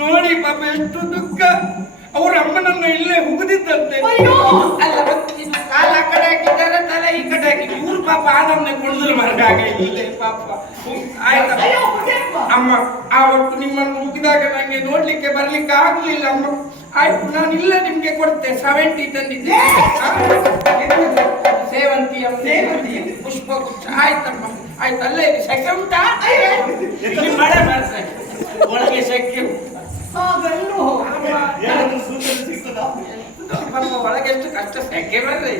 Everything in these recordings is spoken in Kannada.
ನೋಡಿ ಪಾಪ ಎಷ್ಟು ದುಃಖ. ಅವ್ರ ಅಮ್ಮನನ್ನ ಇಲ್ಲೇ ಹುಗಿದಿದ್ದಂತೆ. ಕಾಲ ಆ ಕಡೆ ಹಾಕಿದ್ದಾರೆ, ತಲೆ ಈ ಕಡೆ ಹಾಕಿ ಇವ್ರು ಪಾಪ ಆನಂದ ಕುಡಿದ್ರು ಮರಗಾಗ ಇಲ್ಲೇ ಪಾಪ. ಆಯ್ತಾ ಅಮ್ಮ, ಆವತ್ತು ನಿಮ್ಮನ್ನು ಹುಗಿದಾಗ ನಂಗೆ ನೋಡ್ಲಿಕ್ಕೆ ಬರ್ಲಿಕ್ಕೆ ಆಗ್ಲಿಲ್ಲ ಅಮ್ಮ. ಆಯ್ತು, ನಾನು ಇಲ್ಲೇ ನಿಮ್ಗೆ ಕೊಡ್ತೆ. 70 ತಂದಿದ್ದೆ, ಸೇವಂತಿ ಪುಷ್ಪಗುಚ್ಛ. ಆಯ್ತಮ್ಮ, ಆಯ್ತು. ಅಲ್ಲೇ ಸೆಕೆ ಉಂಟಾ? ಮಳೆ ಬರ್ತದೆ, ಒಳಗೆ ಸೆಕೆ ಒಳಗೆ ಎಷ್ಟು ಕಷ್ಟ ಸೆಕೆ ಬರ್ರಿ.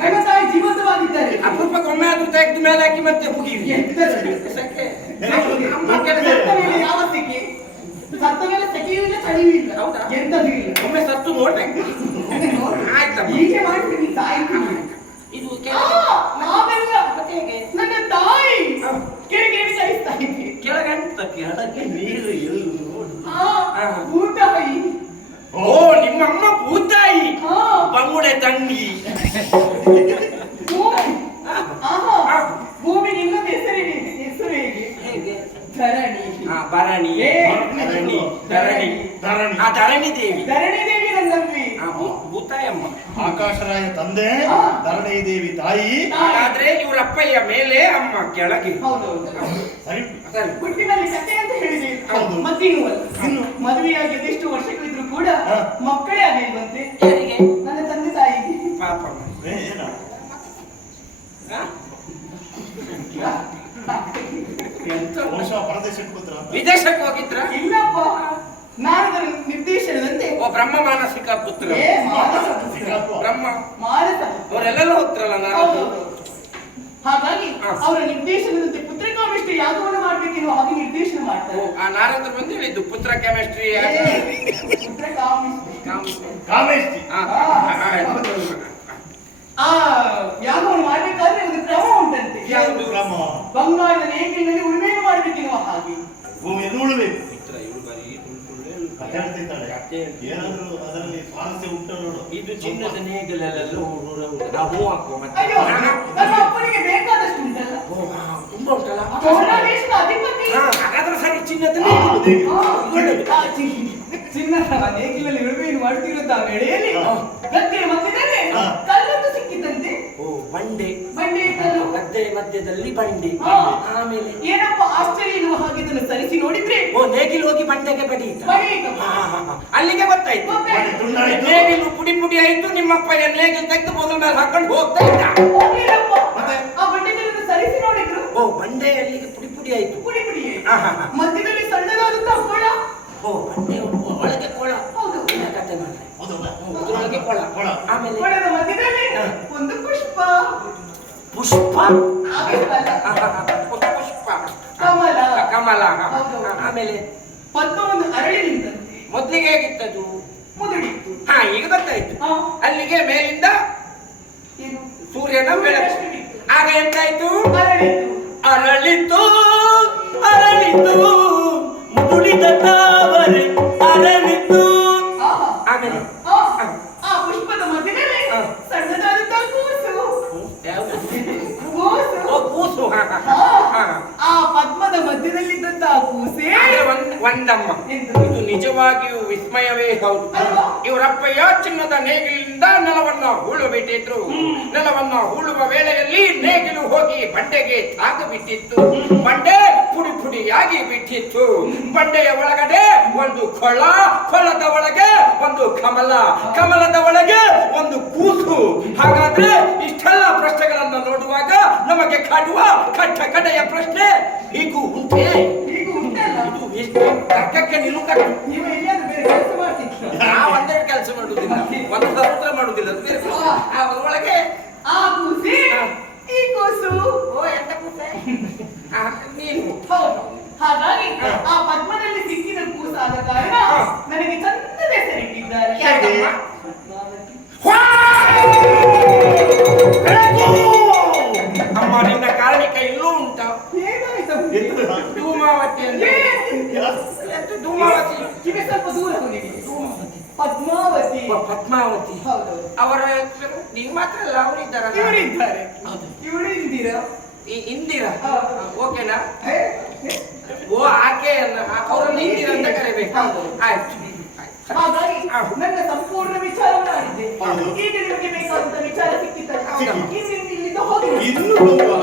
ನನ್ನ ತಾಯಿ ಜೀವಂತವಾಗಿದ್ದಾರೆ. ಅಪರೂಪಕ್ಕೊಮ್ಮೆ ಆದ್ರೂ ತೆಗೆದು ಮೇಲೆ ಹಾಕಿ ಮತ್ತೆ ಮುಗಿರಿ ಸೆಕೆ. ಯಾವ ಸೆಕೆ? ಸತ್ತ ಮೇಲೆ ಸೆಕೆಯೂ ಇಲ್ಲ, ಚಳಿಯೂ ಇಲ್ಲ. ಹೌದಾ? ಎಂತದೂ ಇಲ್ಲ. ಒಮ್ಮೆ ಸತ್ತು ನೋಡ್ಬೇಕು. ಆಯ್ತಮ್ಮ, ಹೀಗೆ ಮಾಡ್ತೀನಿ ತಾಯಿ. ಇದು ನಾವೆಲ್ಲ ನನ್ನ ತಾಯಿ ಕೆಳಗೆ ಸಹಿಸ್ತಾ ಇದ್ದೆ. ಕೆಳಗೆ ನೀರು ಎಲ್ಲೂ ಭೂತಾಯಿ. ಓ, ನಿಮ್ಮಮ್ಮ ಭೂತಾಯಿ, ಬಂಗುಡೆ ತಂಗಿ. ಭೂಮಿಗೆ ಇನ್ನೊಂದು ಹೆಸರಿದೆ. ಹೆಸರು ಹೇಗೆ? ಧರಣಿ. ಭರಣಿ, ಧರಣಿ, ಧರಣಿ ದೇವಿ. ಧರಣಿ ದೇವಿ ನನ್ನಮ್ಮಿ. ಭೂತಾಯಮ್ಮ. ಆಕಾಶರಾಯ ತಂದೆ, ಧರಣಿ ದೇವಿ ತಾಯಿ. ಹಾಗಾದ್ರೆ ಇವರಪ್ಪಯ್ಯ ಮೇಲೆ, ಅಮ್ಮ ಕೆಳಗೆ. ಸರಿ ಸರಿ. ಹುಟ್ಟಿನಲ್ಲಿ ಸತ್ಯ ಅಂತ ಹೇಳಿದೆ. ಮತ್ತಿನ್ನು ಮದುವೆಯಾಗಿ ಅದೆಷ್ಟು ವರ್ಷಗಳಿದ್ರು ಕೂಡ ಮಕ್ಕಳೇ ಆಗಿಲ್ವಂತೆ. ನನ್ನ ತಂದೆ ತಾಯಿಗೆ ಪಾಪ. ವಿದೇಶಕ್ಕೆ ಹೋಗಿದ್ರ? ಇಲ್ಲಪ್ಪ, ನಾರದರ ನಿರ್ದೇಶನದಂತೆ. ಓ, ಬ್ರಹ್ಮ ಮಾನಸಿಕ ಪುತ್ರ. ಬ್ರಹ್ಮ ಮಾನಸ ಅವರೆಲ್ಲೆಲ್ಲ ಹೋಗ್ತಾರಲ್ಲ ನಾರದರು. ಹಾಗಾಗಿ ಅವರ ನಿರ್ದೇಶನದಂತೆ ಪುತ್ರಕಾಮೇಷ್ಟಿ ಯಾಗವನ್ನು ಮಾಡ್ಬೇಕೆನ್ನುವ ಹಾಗೆ ನಿರ್ದೇಶನ ಮಾಡ್ತಾರೆ. ಆ ನಾರದರು ಬಂದು ಹೇಳಿದ್ದು ಪುತ್ರ ಕೆಮಿಸ್ಟ್ರಿ ಆ ಯಾಗವನ್ನು ಮಾಡ್ಬೇಕಾದ್ರೆ ಒಂದು ಕ್ರಮ ಉಂಟಂತೆ. ಯಾವುದು ಕ್ರಮ? ಬಂಗಾರದ ನೇಗಿಲಿನಲ್ಲಿ ಉಳುಮೆಯನ್ನು ಮಾಡ್ಬೇಕೆನ್ನುವ ಹಾಗೆ. ಭೂಮಿಯನ್ನು ಉಳುಬೇಕು. ಏನಾದ್ರೂ ಅದರಲ್ಲಿ ಸ್ವಾರಸ್ಯ ಉಂಟು ನೋಡು. ಇದು ಚಿನ್ನದ ನೇಗಿಲೆಲ್ಲ ನಾವು ಹಾಕುವ ಮತ್ತೆ. ನನ್ನ ಅಪ್ಪನಿಗೆ ಬೇಕಾದಷ್ಟು ಉಂಟಲ್ಲ, ತುಂಬಾ ಉಂಟಲ್ಲ. ದೇಶದ ಅಧಿಪತಿ. ಹಾಗಾದ್ರೆ ಸರಿ, ಚಿನ್ನದ ಚಿನ್ನದ ನೇಗಿಲಲ್ಲಿ ಉಳುಮೆಯನ್ನು ಮಾಡುತ್ತಿರುವಂತಹ ವೇಳೆಯಲ್ಲಿ ಗದ್ದೆಯ ಮಧ್ಯದಲ್ಲಿ ಕಲ್ಲೊಂದು ಸಿಕ್ಕಿದ್ದಂತೆ. ಬಂಡೆ ಕಲ್ಲು ಗದ್ದೆ ಮಧ್ಯದಲ್ಲಿ ಬಂಡೆ. ಆಮೇಲೆ ಏನಪ್ಪ ಆಶ್ಚರ್ಯ ಎನ್ನುವ ಹಾಗೆ ಇದನ್ನು ಸರಿಸಿ ನೋಡಿದ್ರೆ ನೇಗಿಲು ಹೋಗಿ ಬಂಡೆಗೆ ಬಡಿಯಿತು. ಅಲ್ಲಿಗೆ ಗೊತ್ತಾಯ್ತು. ನೇಗಿಲು ಪುಡಿ ಪುಡಿ ಆಯ್ತು. ನಿಮ್ಮಪ್ಪ ನೇಗಿಲು ತೆಗೆದು ಮೊದಲ ಮೇಲೆ ಹಾಕೊಂಡು ಹೋಗ್ತಾ ಇದ್ದ. ಆ ಬಂಡೆಗಳನ್ನು ಸರಿಸಿ ನೋಡಿದ್ರು. ಬಂಡೆ ಅಲ್ಲಿಗೆ ಪುಡಿ ಪುಡಿ ಆಯ್ತು. ಪುಡಿ ಪುಡಿ ಮಧ್ಯದಲ್ಲಿ ಸಣ್ಣದಾದಂತಹ ಕೊಳ. ಬಂಡೆ ಒಳಗೆ ಕೊಳ. ಹೌದು, ಕತೆ ಮಾಡ್ರೆ ಒಳಗೆ ಕೊಳ. ಆಮೇಲೆ ಕೊಳದ ಮಧ್ಯದಲ್ಲಿ ಒಂದು ಪುಷ್ಪ. ಪುಷ್ಪ ಕಮಲ. ಕಮಲ. ಆಮೇಲೆ ಪದ್ಮ ಒಂದು ಅರಳಿ ನಿಂತಂತೆ. ಮೊದ್ಲಿಗೆ ಹೇಗಿತ್ತದು? ಮುದುಡಿತ್ತು. ಈಗ ಗೊತ್ತಾಯ್ತು. ಅಲ್ಲಿಗೆ ಮೇಲಿಂದ ಸೂರ್ಯನ ಬೆಳಕು. ಆಗ ಎಂತಾಯ್ತು? ಅರಳಿತು ಅರಳಿತು ಮುದುಡಿದ ತಾವರೆ ಅರಳಿತು. ಆಮೇಲೆ ಆ ಪುಷ್ಪದ ಮಧ್ಯದಲ್ಲಿ ಸಣ್ಣದಾದಂತಹ ಕೂಸು. ಕೂಸು. ಆ ಪದ್ಮದ ಮಧ್ಯದಲ್ಲಿದ್ದಂತಹ ಕೂಸೆ ಒಂದಮ್ಮ. ಇದು ನಿಜವಾಗಿಯೂ ವಿಸ್ಮಯವೇ ಹೌದು. ಇವರಪ್ಪಯ್ಯ ಚಿನ್ನದ ನೇಗಿಲಿಂದ ನೆಲವನ್ನ ಹೂಳು ಬಿಟ್ಟಿದ್ರು. ನೆಲವನ್ನ ಹೂಳುವ ವೇಳೆಯಲ್ಲಿ ನೇಗಿಲು ಹೋಗಿ ಬಂಡೆಗೆ ತಾಗ ಬಿಟ್ಟಿತ್ತು. ಬಂಡೆ ಪುಡಿ ಪುಡಿಯಾಗಿ ಬಿಟ್ಟಿತ್ತು. ಬಂಡೆಯ ಒಳಗಡೆ ಒಂದು ಕೊಳ, ಕೊಳದ ಒಳಗೆ ಒಂದು ಕಮಲ, ಕಮಲದ ಒಳಗೆ ಒಂದು ಕೂಸು. ಹಾಗಾದ್ರೆ ಇಷ್ಟೆಲ್ಲ ಪ್ರಶ್ನೆಗಳನ್ನು ನೋಡುವಾಗ ನಮಗೆ ಕಾಡುವ ಕಡೆಯ ಪ್ರಶ್ನೆ ಹೀಗೂ ಉಂಟೆ? ಇದು ಎಷ್ಟು ತರ್ಕಕ್ಕೆ ನಿಲುಕಟ್ಟು. ನಾವು ಒಂದೆರಡು ಕೆಲಸ ಮಾಡುವುದಿಲ್ಲ, ಒಂದು ಸಹೋದರ ಮಾಡುವುದಿಲ್ಲ. ಒಳಗೆ ಆ ಕೂಸೆ ಈ ಕೂಸು. ಎಂತ ಕೂಸೆ? ನೀನು. ಹೌದು. ಹಾಗಾಗಿ ಆ ಪದ್ಮದಲ್ಲಿ ಸಿಕ್ಕಿದ ಕೂಸಾದ ಕಾರಣ ನನಗೆ ಚಂದದ ಹೆಸರಿಟ್ಟಿದ್ದಾರೆ. ಅಮ್ಮ, ನಿನ್ನ ಕಾರಣಿಕ ಇಲ್ಲೂ ಉಂಟ. ಧೂಮಾವತಿ ಅಂದ್ರೆ ಧೂಮಾವತಿ. ಕಿವಿ ಸ್ವಲ್ಪ ದೂರ ಹೋಗಿದೆ. ಪದ್ಮಾವತಿ. ಪದ್ಮಾವತಿ. ಅವರ ನೀವು ಮಾತ್ರ ಅಲ್ಲ, ಅವರಿದ್ದಾರೆ. ಇವಳು ಇಂದಿರಾ. ಇಂದಿರಾ ಓಕೆನಾ? ಬೇಕು ಹೌದು. ಆಯ್ತು ಹಾಗಾಗಿ ಹೌದು. ನನ್ನ ಸಂಪೂರ್ಣ ವಿಚಾರವನ್ನು ಆಡಿದ್ದೆ. ಹೌದು. ಈಗ ನಿಮಗೆ ಬೇಕಾದಂತ ವಿಚಾರ ಸಿಕ್ಕಿತ್ತಲ್ಲ ಸಿಕ್ಕಿತು. ಇನ್ನು ಇಲ್ಲಿಂದ ಹೋಗಿ ಇನ್ನು ಹೋಗುವ